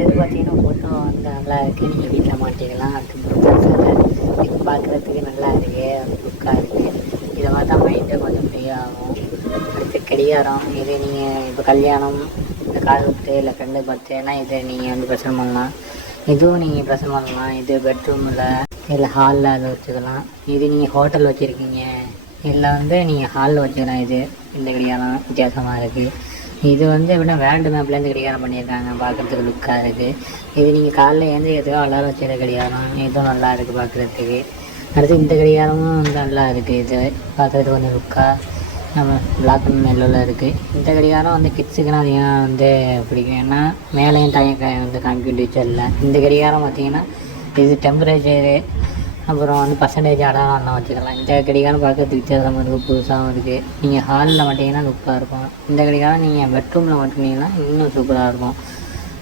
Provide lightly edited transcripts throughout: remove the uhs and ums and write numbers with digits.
இது பார்த்தீங்கன்னா ஃபோட்டோ வந்து நல்லா இருக்குது, நீங்கள் வீட்டில் மாட்டிக்கலாம். அதுக்கப்புறம் இது பார்க்குறதுக்கு நல்லா இருக்குது, லுக்காக இருக்குது. இதை பார்த்தா மைண்டே கொஞ்சம் ஃப்ரீயாக ஆகும். அடுத்து கடிகாரம், இது நீங்கள் இப்போ கல்யாணம், இந்த காது குத்து, இல்லை ஃப்ரெண்டு பர்த்டேனா இதை நீங்கள் வந்து ப்ரெசென்ட் பண்ணலாம். இதுவும் நீங்கள் ப்ரெசென்ட் பண்ணலாம். இது பெட்ரூமில் இல்லை ஹாலில் அதை வச்சுக்கலாம். இது நீங்கள் ஹோட்டல் வச்சுருக்கீங்க இல்லை வந்து நீங்கள் ஹாலில் வச்சுக்கலாம். இது இந்த கடிகாரம் வித்தியாசமாக இருக்குது. இது வந்து எப்படின்னா வேர்ல்டு மேப்லேருந்து கடிகாரம் பண்ணியிருக்காங்க, பார்க்குறதுக்கு லுக்காக இருக்குது. இது நீங்கள் காலையில் எழுந்திரிக்கிறதுக்கு அலாரம் வச்சுக்கிற கடிகாரம், இதுவும் நல்லா இருக்குது பார்க்குறதுக்கு. அடுத்து இந்த கடிகாரமும் வந்து நல்லா இருக்குது, இது பார்க்குறதுக்கு கொஞ்சம் லுக்காக நம்ம பிளாக் அண்ட் மெல்லோவில் இருக்குது. இந்த கடிகாரம் வந்து கிட்ஸுக்குலாம் அதிகம் வந்து பிடிக்கும், ஏன்னா மேலேயும் டைம் வந்து கம்ப்யூட்டரில். இந்த கடிகாரம் பார்த்திங்கன்னா இது டெம்பரேச்சரு, அப்புறம் வந்து பர்சன்டேஜ் அலாரம் வச்சுக்கலாம். இந்த கடிகாரம் பார்க்குறதுக்கு வித்தியாசமாக இருக்குது, புதுசாகவும் இருக்குது. நீங்கள் ஹாலில் மாட்டிங்கன்னா லுக்காக இருக்கும். இந்த கடிகாரம் நீங்கள் பெட்ரூமில் மாட்டினீங்கன்னா இன்னும் சூப்பராக இருக்கும்.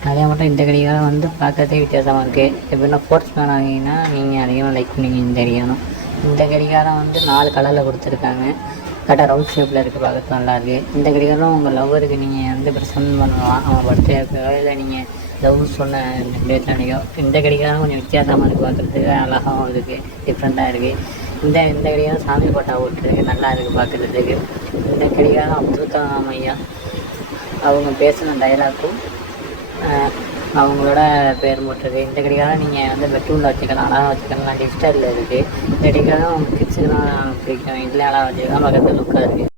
அதே மட்டும் இந்த கடிகாரம் வந்து பார்க்குறதே வித்தியாசமாக இருக்குது. எப்படின்னா ஸ்போர்ட்ஸ் மேன் ஆகிங்கன்னா நீங்கள் அதிகமாக லைக் பண்ணுவீங்க இந்த கடிகாரம். இந்த கடிகாரம் வந்து 4 கலரில் கொடுத்துருக்காங்க, கரெக்டாக ரவுண்ட் ஷேப்பில் இருக்குது, பார்க்குறது நல்லாயிருக்கு. இந்த கடிகாரம் உங்கள் லவ்வருக்கு நீங்கள் வந்து ப்ரெசென்ட் பண்ணலாம், அவன் பர்த்டேக்கோ இல்லை நீங்கள் லவ் சொன்ன டேட்டில் நினைக்கும். இந்த கடிகாரம் கொஞ்சம் வித்தியாசமாக இருக்குது, பார்க்குறதுக்கு அழகாகவும் இருக்குது, டிஃப்ரெண்ட்டாக இருக்குது. இந்த கடிகாரம் சாமி போட்டா ஓட்டுருக்கு, நல்லா இருக்குது பார்க்குறதுக்கு. இந்த கடிகாரம் அப்துல் கலாம் ஐயா அவங்க பேசின டைலாக்கும் அவங்களோட பேர் போட்டிருக்கு. இந்த கடிகாரம் நீங்கள் வந்து பெட்ரூமில் வச்சுக்கலாம், அழகாக வச்சுக்கலாம், டிஜிட்டலில் இருக்குது. இந்த கடிகாரம் உங்கள் கிட்ஸுக்கெலாம் பிடிக்கும், இதில் அழகாக வச்சுக்கலாம், பார்க்குறதுக்கு லுக்காக இருக்குது.